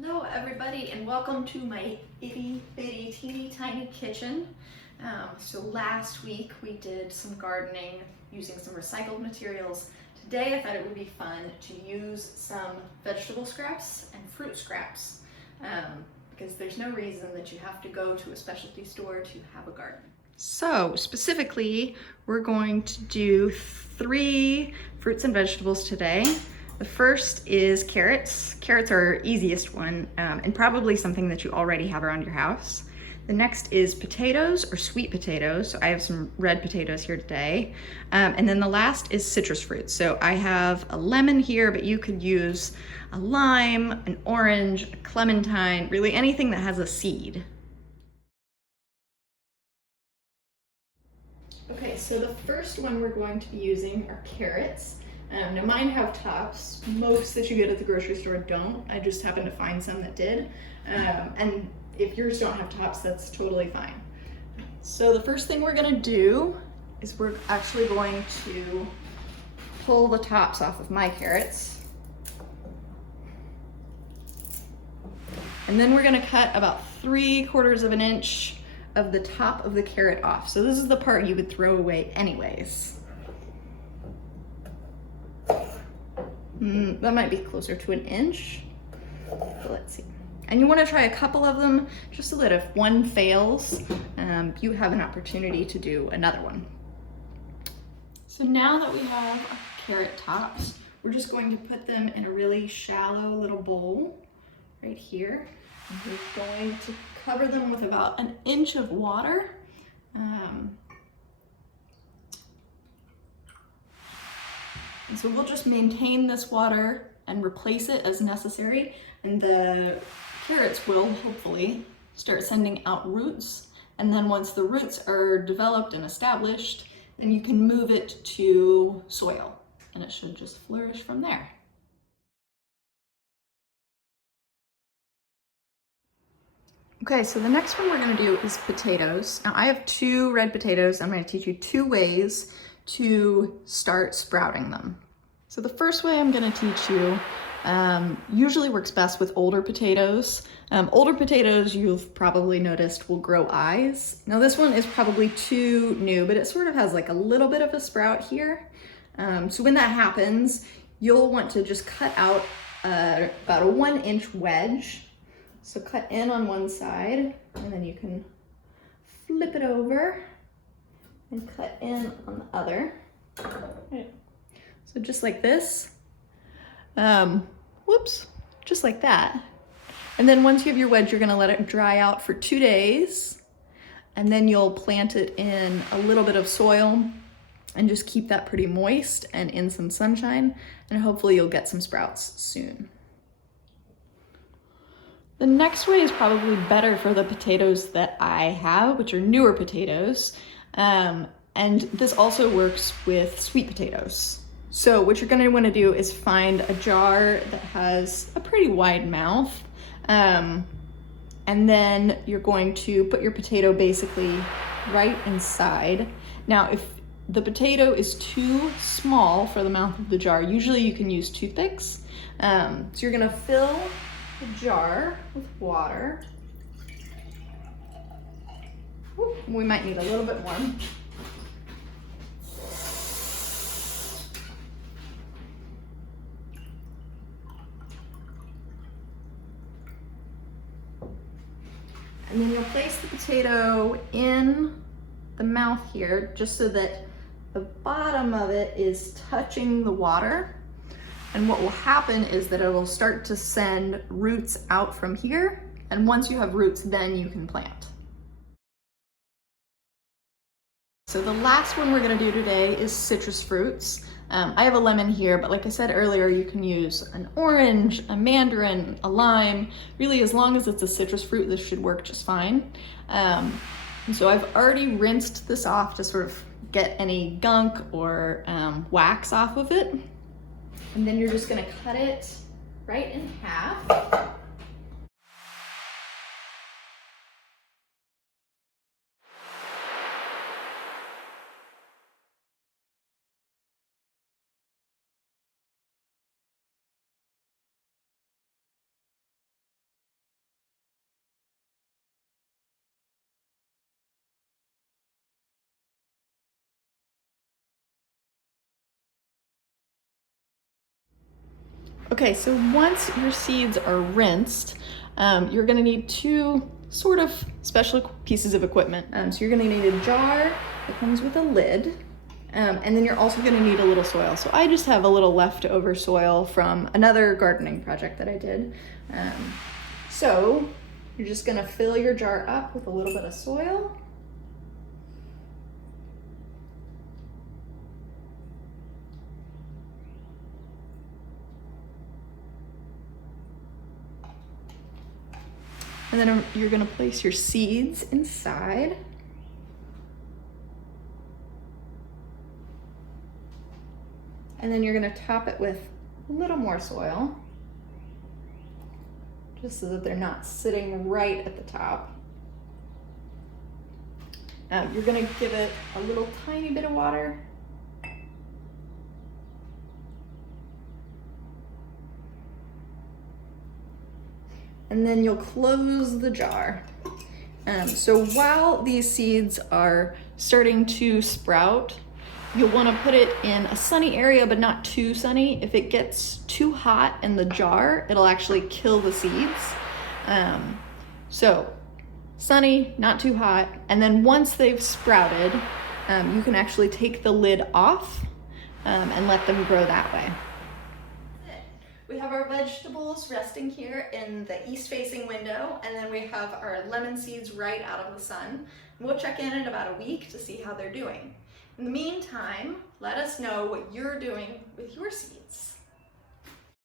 Hello everybody and welcome to my itty bitty teeny tiny kitchen. So last week we did some gardening using some recycled materials. Today I thought it would be fun to use some vegetable scraps and fruit scraps because there's no reason that you have to go to a specialty store to have a garden. So specifically we're going to do 3 fruits and vegetables today. The first is carrots. Carrots are our easiest one and probably something that you already have around your house. The next is potatoes or sweet potatoes. So I have some red potatoes here today. And then the last is citrus fruits. So I have a lemon here, but you could use a lime, an orange, a clementine, really anything that has a seed. Okay, so the first one we're going to be using are carrots. Now mine have tops. Most that you get at the grocery store don't. I just happened to find some that did. And if yours don't have tops, that's totally fine. So the first thing we're gonna do is we're actually going to pull the tops off of my carrots. And then we're gonna cut about 3/4 of an inch of the top of the carrot off. So this is the part you would throw away anyways. That might be closer to an inch, but let's see. And you want to try a couple of them just so that if one fails, you have an opportunity to do another one. So now that we have our carrot tops, we're just going to put them in a really shallow little bowl right here. And we're going to cover them with about an inch of water. And so we'll just maintain this water and replace it as necessary, and the carrots will hopefully start sending out roots. And then once the roots are developed and established, then you can move it to soil and it should just flourish from there. Okay, so the next one we're gonna do is potatoes. Now I have 2 red potatoes. I'm gonna teach you 2 ways to start sprouting them. So the first way I'm gonna teach you usually works best with older potatoes. Older potatoes, you've probably noticed, will grow eyes. Now this one is probably too new, but it sort of has like a little bit of a sprout here. So when that happens, you'll want to just cut out about a 1-inch wedge. So cut in on one side, and then you can flip it over and cut in on the other. Right. So just like this. Whoops, just like that. And then once you have your wedge, you're gonna let it dry out for 2 days, and then you'll plant it in a little bit of soil and just keep that pretty moist and in some sunshine, and hopefully you'll get some sprouts soon. The next way is probably better for the potatoes that I have, which are newer potatoes. And this also works with sweet potatoes. So what you're gonna wanna do is find a jar that has a pretty wide mouth. And then you're going to put your potato basically right inside. Now, if the potato is too small for the mouth of the jar, usually you can use toothpicks. So you're gonna fill the jar with water. We might need a little bit more. And then you'll place the potato in the mouth here just so that the bottom of it is touching the water. And what will happen is that it will start to send roots out from here. And once you have roots, then you can plant. So the last one we're gonna do today is citrus fruits. I have a lemon here, but like I said earlier, you can use an orange, a mandarin, a lime. Really, as long as it's a citrus fruit, this should work just fine. And so I've already rinsed this off to sort of get any gunk or wax off of it. And then you're just gonna cut it right in half. Okay, so once your seeds are rinsed, you're gonna need two sort of special pieces of equipment. So you're gonna need a jar that comes with a lid, and then you're also gonna need a little soil. So I just have a little leftover soil from another gardening project that I did. So you're just gonna fill your jar up with a little bit of soil. And then you're gonna place your seeds inside. And then you're gonna top it with a little more soil, just so that they're not sitting right at the top. You're gonna give it a little tiny bit of water. And then you'll close the jar. So while these seeds are starting to sprout, you'll want to put it in a sunny area, but not too sunny. If it gets too hot in the jar, it'll actually kill the seeds. So sunny, not too hot. And then once they've sprouted, you can actually take the lid off and let them grow that way. We have our vegetables resting here in the east-facing window, and then we have our lemon seeds right out of the sun. We'll check in about a week to see how they're doing. In the meantime, let us know what you're doing with your seeds.